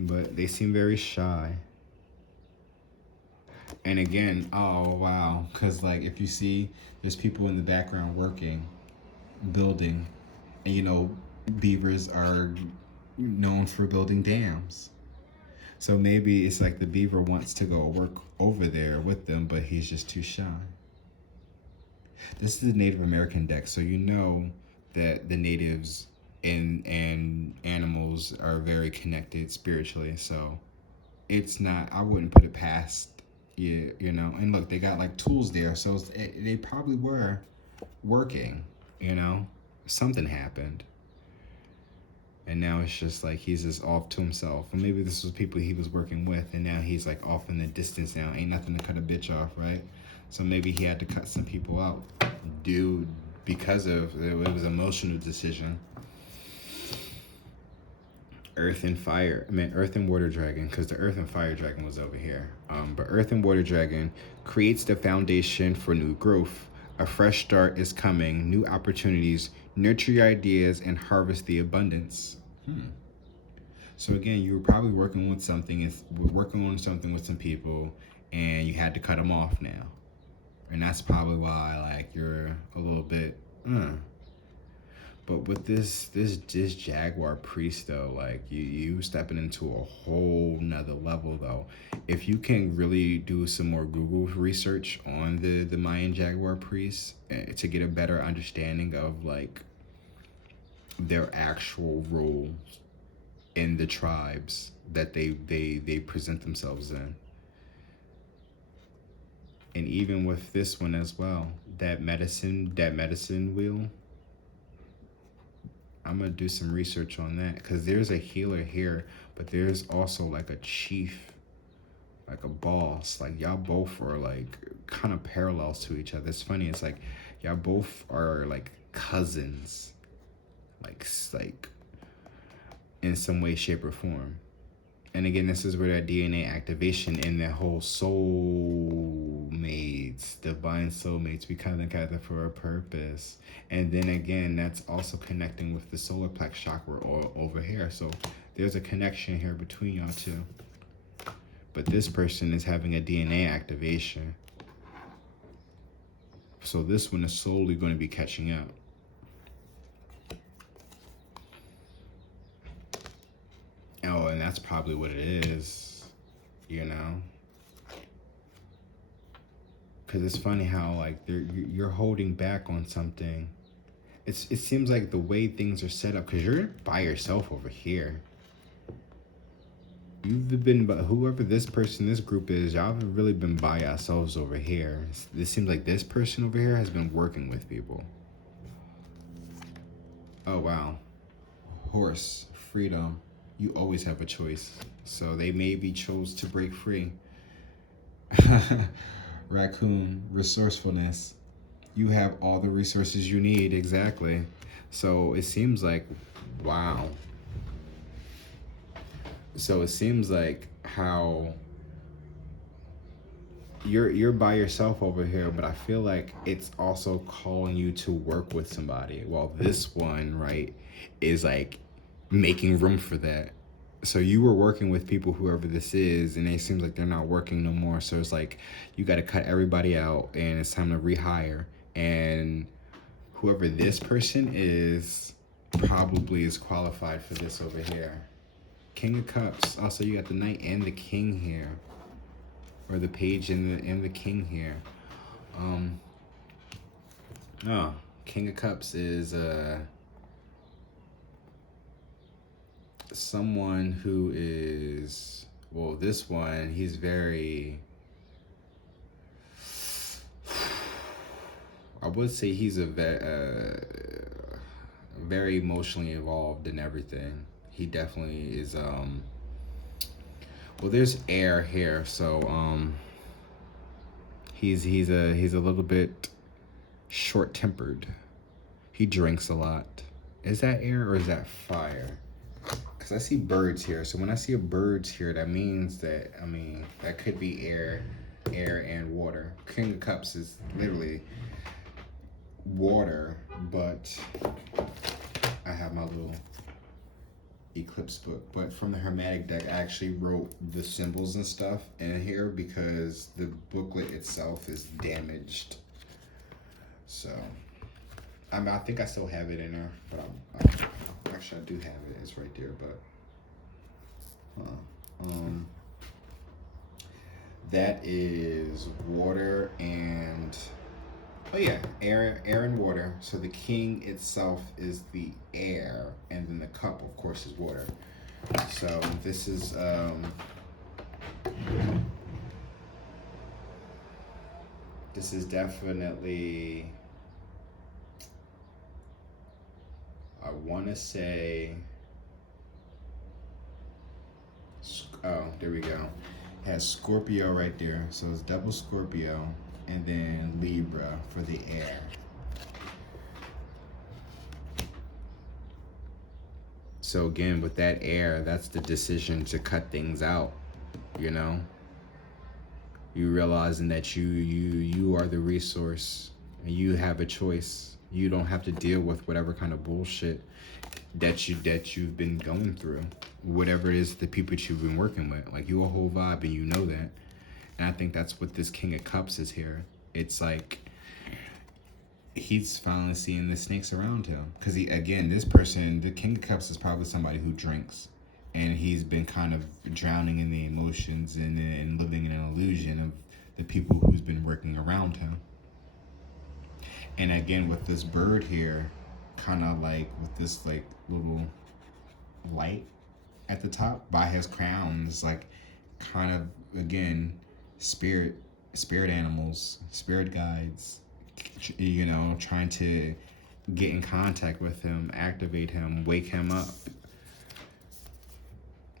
But they seem very shy. And again, oh wow, because like if you see, there's people in the background working, building, and you know, beavers are known for building dams. So maybe it's like the beaver wants to go work over there with them, but he's just too shy. This is the Native American deck, so you know that the natives and animals are very connected spiritually. So it's not, I wouldn't put it past you know. And look, they got like tools there, so they probably were working, you know. Something happened. And now it's just like he's just off to himself. And maybe this was people he was working with, and now he's like off in the distance now. Ain't nothing to cut a bitch off, right? So maybe he had to cut some people out because of, it was an emotional decision. Earth and Fire, I mean Earth and Water Dragon, because the Earth and Fire Dragon was over here. But Earth and Water Dragon creates the foundation for new growth. A fresh start is coming, new opportunities, nurture your ideas, and harvest the abundance. So again, you were probably working on something with some people, and you had to cut them off now. And that's probably why like you're a little bit, But with this Jaguar Priest though, like you stepping into a whole nother level though. If you can really do some more Google research on the Mayan Jaguar Priest to get a better understanding of like their actual role in the tribes that they present themselves in. And even with this one as well, that medicine wheel, I'm gonna do some research on that because there's a healer here, but there's also like a chief, like a boss. Like y'all both are like kind of parallels to each other. It's funny. It's like y'all both are like cousins, like in some way, shape, or form. And again, this is where that DNA activation and that whole soulmates, divine soulmates, we come together for a purpose. And then again, that's also connecting with the solar plex chakra over here. So there's a connection here between y'all two. But this person is having a DNA activation. So this one is slowly going to be catching up. Oh, and that's probably what it is, you know? Because it's funny how, like, you're holding back on something. It seems like the way things are set up, because you're by yourself over here. You've been, whoever this person, this group is, y'all have really been by yourselves over here. This seems like this person over here has been working with people. Oh, wow. Horse, freedom. You always have a choice. So they maybe chose to break free. Raccoon, resourcefulness. You have all the resources you need, exactly. So it seems like, wow. So it seems like how you're by yourself over here, but I feel like it's also calling you to work with somebody. Well, this one, right, is like making room for that. So you were working with people, whoever this is, and it seems like they're not working no more. So it's like you got to cut everybody out, and it's time to rehire. And whoever this person is probably is qualified for this over here. King of Cups. Also, you got the Knight and the King here, or the Page and the King here. Oh, King of Cups is someone who is, well, this one, he's very, I would say he's a very emotionally involved in everything. He definitely is, well, there's air here, so he's a little bit short-tempered. He drinks a lot. Is that air or is that fire? Because I see birds here. So when I see a birds here, that means that, I mean, that could be air and water. King of Cups is literally water, but I have my little eclipse book. But from the Hermetic deck, I actually wrote the symbols and stuff in here because the booklet itself is damaged. So, I mean, I think I still have it in there, but actually I do have it. It's right there, but that is water and air and water. So the king itself is the air, and then the cup, of course, is water. So this is definitely, I want to say, oh, there we go. It has Scorpio right there. So it's double Scorpio and then Libra for the air. So again, with that air, that's the decision to cut things out, you know? You realizing that you are the resource and you have a choice. You don't have to deal with whatever kind of bullshit that you've been going through. Whatever it is, the people that you've been working with. Like, you a whole vibe and you know that. And I think that's what this King of Cups is here. It's like he's finally seeing the snakes around him. Because again, this person, the King of Cups, is probably somebody who drinks. And he's been kind of drowning in the emotions and living in an illusion of the people who's been working around him. And again, with this bird here, kind of like with this like little light at the top by his crown, is like kind of, again, spirit animals, spirit guides, you know, trying to get in contact with him, activate him, wake him up.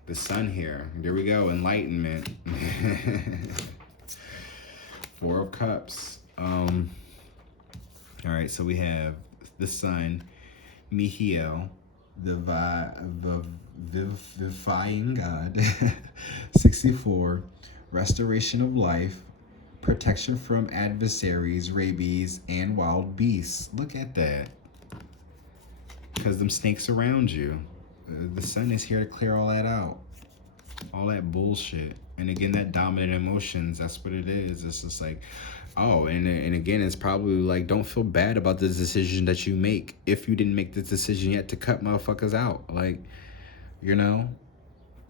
The sun here. There we go. Enlightenment. Four of Cups. All right, so we have the sun, Mihiel, the vivifying God. 64, restoration of life, protection from adversaries, rabies, and wild beasts. Look at that. Because them snakes around you. The sun is here to clear all that out. All that bullshit. And again, that dominant emotions, that's what it is. It's just like, oh, and again, it's probably like, don't feel bad about the decision that you make if you didn't make the decision yet to cut motherfuckers out. Like, you know,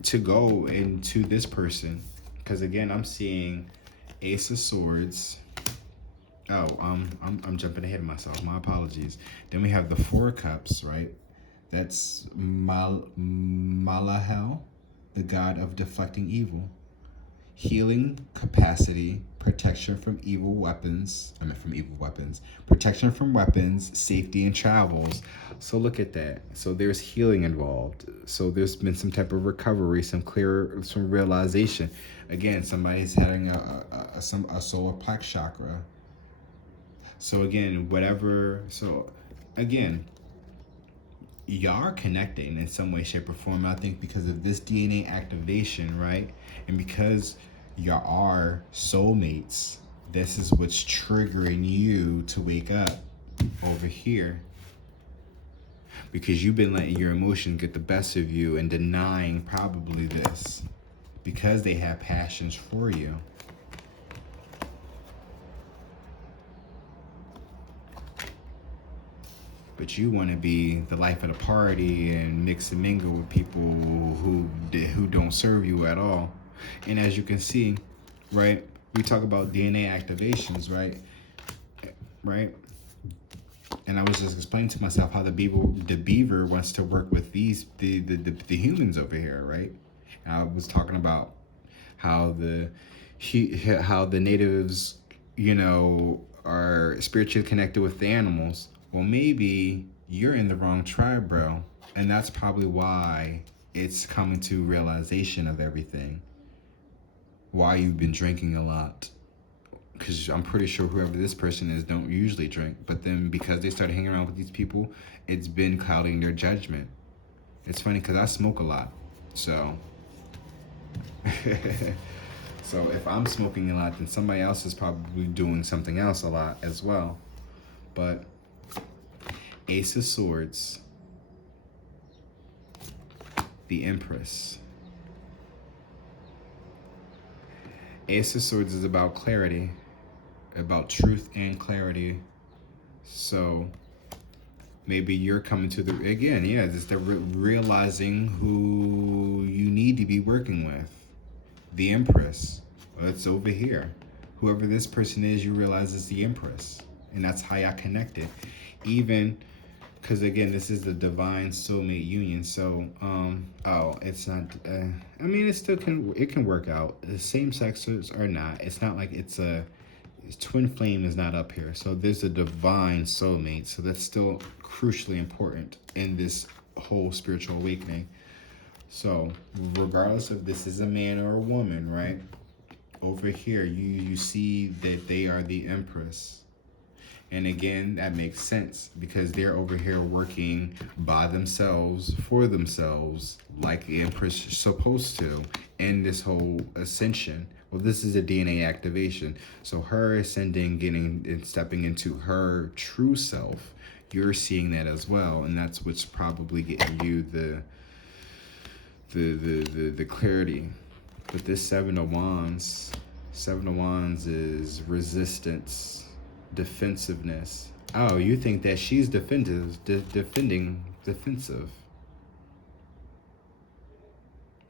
to go into this person. Because again, I'm seeing Ace of Swords. Oh, I'm jumping ahead of myself. My apologies. Then we have the Four of Cups, right? That's Malahel, the god of deflecting evil. Healing capacity, protection from evil weapons. Protection from weapons, safety and travels. So look at that. So there's healing involved. So there's been some type of recovery, some realization. Again, somebody's having a solar plex chakra. So again, y'all are connecting in some way, shape, or form. I think because of this DNA activation, right? And because y'all are soulmates, this is what's triggering you to wake up over here. Because you've been letting your emotions get the best of you and denying probably this. Because they have passions for you. But you want to be the life of the party and mix and mingle with people who don't serve you at all. And as you can see, right, we talk about DNA activations, right? And I was just explaining to myself how the beaver wants to work with the humans over here, right? And I was talking about how the natives, you know, are spiritually connected with the animals. Well, maybe you're in the wrong tribe, bro. And that's probably why it's coming to realization of everything. Why you've been drinking a lot. Because I'm pretty sure whoever this person is don't usually drink. But then because they started hanging around with these people, it's been clouding their judgment. It's funny because I smoke a lot. So... So if I'm smoking a lot, then somebody else is probably doing something else a lot as well. But... Ace of Swords, the Empress. Ace of Swords is about clarity, about truth and clarity. So maybe you're coming to it's the realizing who you need to be working with. The Empress, well, it's over here. Whoever this person is, you realize is the Empress. And that's how y'all connected. Even... because again, this is the divine soulmate union. So, it's not. I mean, it still can work out. The same sexes are not. It's not like it's twin flame is not up here. So there's a divine soulmate. So that's still crucially important in this whole spiritual awakening. So regardless if this is a man or a woman, right? Over here, you see that they are the Empress. And again, that makes sense because they're over here working by themselves, for themselves, like the Empress is supposed to in this whole ascension. Well, this is a DNA activation. So her ascending, getting and stepping into her true self, you're seeing that as well. And that's what's probably getting you the clarity. But this Seven of Wands is resistance. Defensiveness. Oh, you think that she's defensive.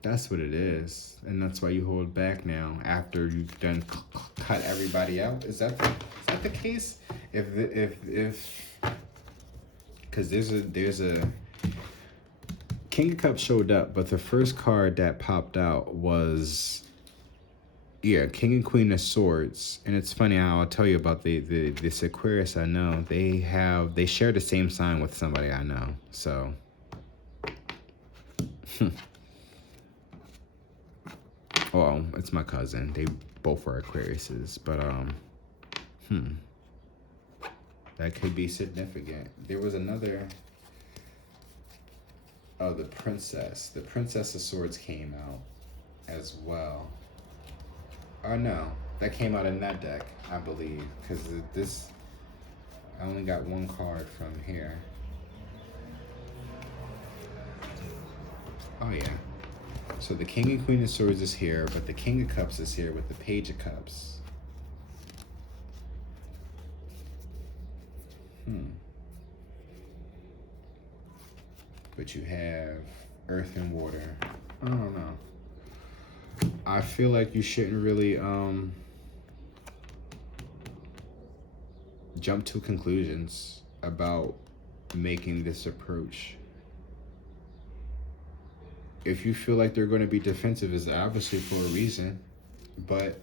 That's what it is. And that's why you hold back now after you've done cut everybody out. Is that the case? Because there's a King of Cups showed up, but the first card that popped out was, yeah, King and Queen of Swords. And it's funny how I'll tell you about this Aquarius I know. They share the same sign with somebody I know. So well, it's my cousin. They both are Aquariuses, but that could be significant. There was another. Oh, the Princess. The Princess of Swords came out as well. Oh no, that came out in that deck, I believe, because this. I only got one card from here. Oh yeah. So the King and Queen of Swords is here, but the King of Cups is here with the Page of Cups. But you have Earth and Water. I don't know. I feel like you shouldn't really jump to conclusions about making this approach. If you feel like they're going to be defensive, it's obviously for a reason. But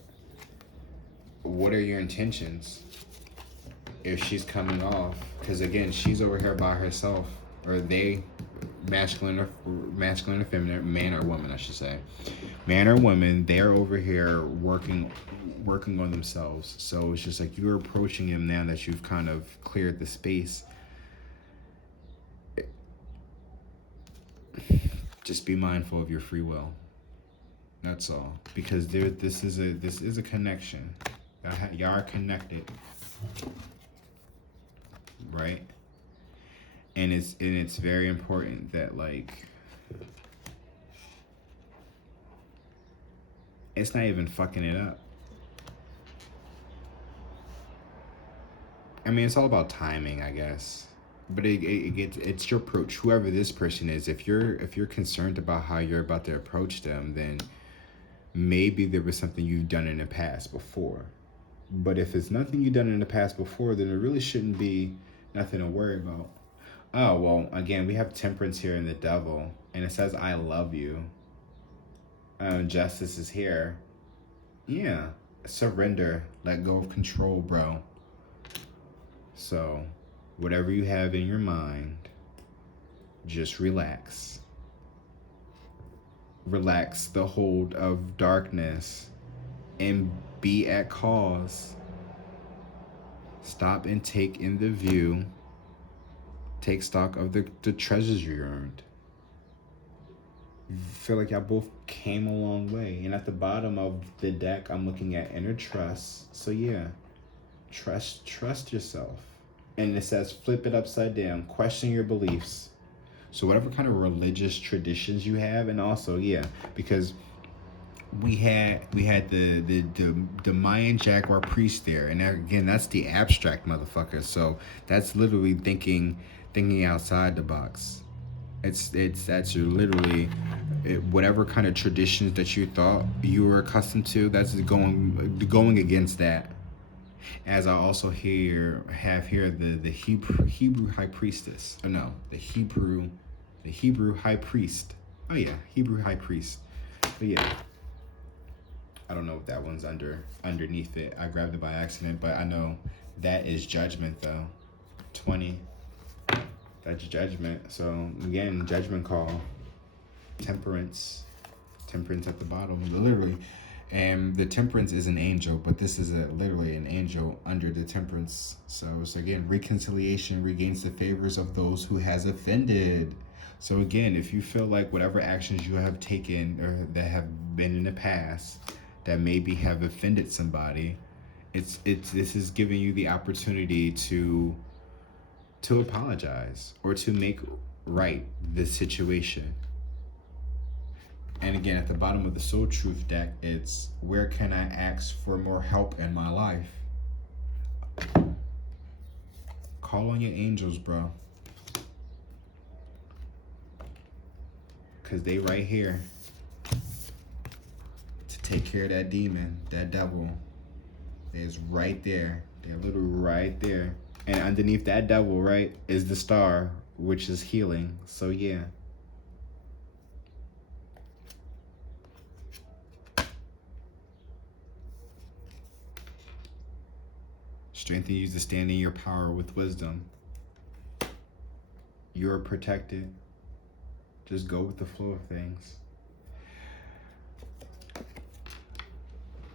what are your intentions if she's coming off? Because again, she's over here by herself, or they, masculine or feminine, man or woman, I should say, man or woman, they're over here working on themselves. So it's just like you're approaching him now that you've kind of cleared the space. Just be mindful of your free will. That's all. Because this is a connection. Y'all are connected, right? And it's very important that, like, it's not even fucking it up. I mean, it's all about timing, I guess. But it's your approach. Whoever this person is, if you're concerned about how you're about to approach them, then maybe there was something you've done in the past before. But if it's nothing you've done in the past before, then it really shouldn't be nothing to worry about. Oh, well, again, we have Temperance here in the Devil, and it says, I love you. Justice is here. Yeah. Surrender. Let go of control, bro. So, whatever you have in your mind, just relax. Relax the hold of darkness and be at cause. Stop and take in the view. Take stock of the treasures you earned. Feel like y'all both came a long way. And at the bottom of the deck, I'm looking at inner trust. So yeah, trust yourself. And it says flip it upside down. Question your beliefs. So whatever kind of religious traditions you have, and also yeah, because we had the Mayan jaguar priest there, and again, that's the abstract motherfucker. So that's literally thinking outside the box. That's literally whatever kind of traditions that you thought you were accustomed to. That's going against that. As I also have here the Hebrew high priestess. Oh no, the Hebrew high priest. Oh yeah, Hebrew high priest. But yeah, I don't know if that one's underneath it. I grabbed it by accident, but I know that is judgment though. 20. That's judgment. So again, judgment call. Temperance at the bottom, literally. And the Temperance is an angel, but this is literally an angel under the Temperance. So it's again, reconciliation regains the favors of those who has offended. So again, if you feel like whatever actions you have taken or that have been in the past that maybe have offended somebody, this is giving you the opportunity to apologize or to make right the situation. And again, at the bottom of the Soul Truth deck, it's where can I ask for more help in my life? Call on your angels, bro. Because they right here to take care of that demon, that devil. Is right there. They're literally right there. And underneath that devil, right, is the star, which is healing. So yeah. Strengthen you to stand in your power with wisdom. You're protected. Just go with the flow of things.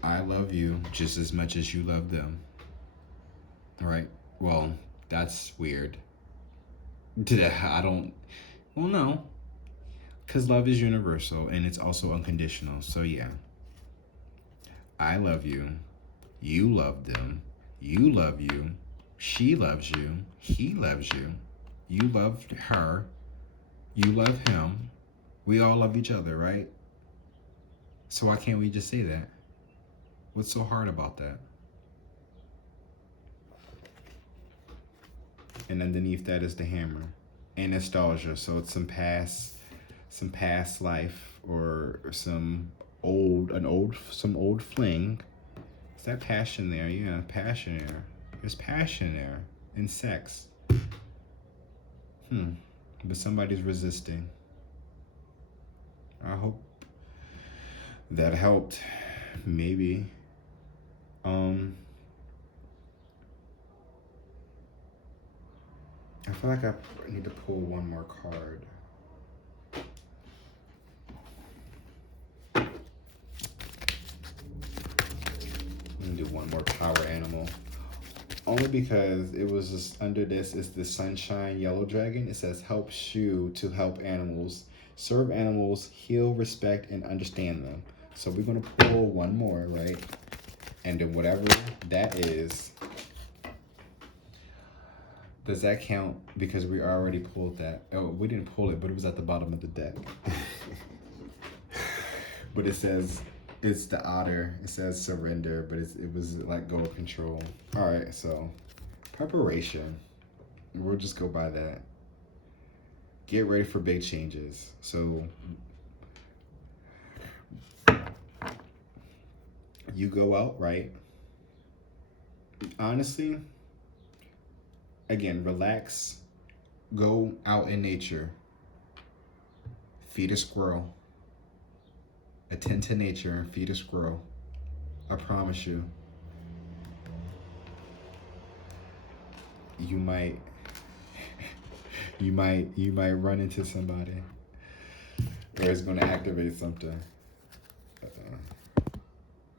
I love you just as much as you love them. Right? Well, that's weird. I don't, well, no. Because love is universal and it's also unconditional. So, yeah. I love you. You love them. You love you. She loves you. He loves you. You love her. You love him. We all love each other, right? So why can't we just say that? What's so hard about that? And underneath that is the hammer and nostalgia. So it's some past life or some old fling. Is that passion there? Yeah, passion there. There's passion there in sex. But somebody's resisting. I hope that helped. Maybe. I feel like I need to pull one more card. I'm gonna do one more power animal. Only because it was just under this is the Sunshine Yellow Dragon. It says helps you to help animals, serve animals, heal, respect, and understand them. So we're gonna pull one more, right? And then whatever that is, does that count? Because we already pulled that. Oh, we didn't pull it, but it was at the bottom of the deck. But it says it's the otter. It says surrender, but it was let go of control. All right, so preparation. We'll just go by that. Get ready for big changes. So you go out, right? Honestly, again, relax. Go out in nature. Feed a squirrel. Attend to nature and feed a squirrel. I promise you. You might run into somebody, or it's going to activate something.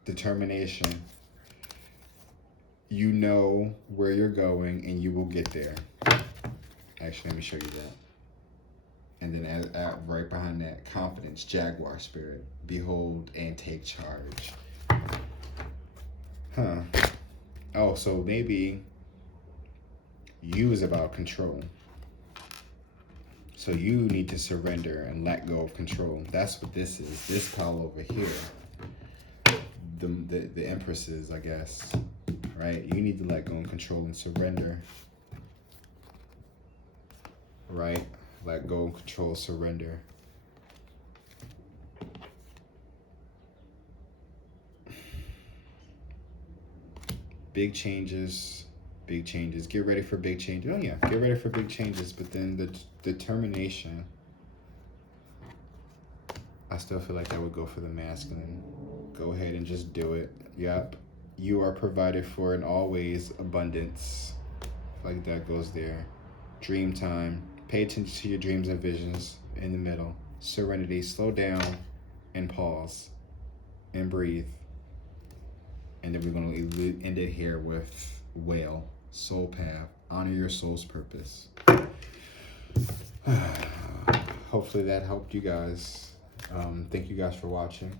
Determination. You know where you're going, and you will get there. Actually, let me show you that. And then right behind that, confidence, Jaguar spirit. Behold and take charge. Oh, so maybe you is about control. So you need to surrender and let go of control. That's what this is. This pile over here. The empresses, I guess. Right? You need to let go and control and surrender. Right? Let go, control, surrender. Big changes, big changes. Get ready for big changes. Oh yeah, get ready for big changes. But then the determination, I still feel like that would go for the masculine. Go ahead and just do it. Yep. You are provided for in always abundance. Like that goes there. Dream time. Pay attention to your dreams and visions in the middle. Serenity, slow down and pause and breathe. And then we're going to end it here with whale, soul path, honor your soul's purpose. Hopefully that helped you guys. Thank you guys for watching.